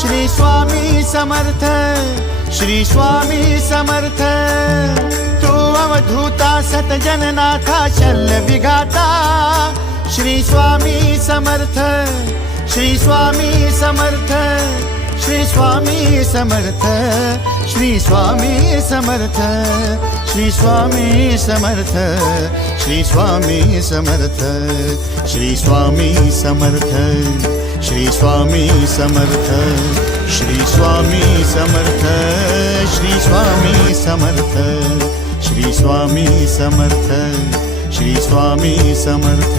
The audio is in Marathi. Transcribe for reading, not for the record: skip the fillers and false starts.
श्री स्वामी समर्थ, श्री स्वामी समर्थ। तू अवधूता सतजननाथा शल्य विघाता, श्री स्वामी समर्थ, श्री स्वामी समर्थ, श्री स्वामी समर्थ, श्री स्वामी समर्थ, श्री स्वामी समर्थ, श्री स्वामी समर्थ, श्री स्वामी समर्थ, श्री स्वामी समर्थ, श्री स्वामी समर्थ, श्री स्वामी समर्थ, श्री स्वामी समर्थ, श्री स्वामी समर्थ।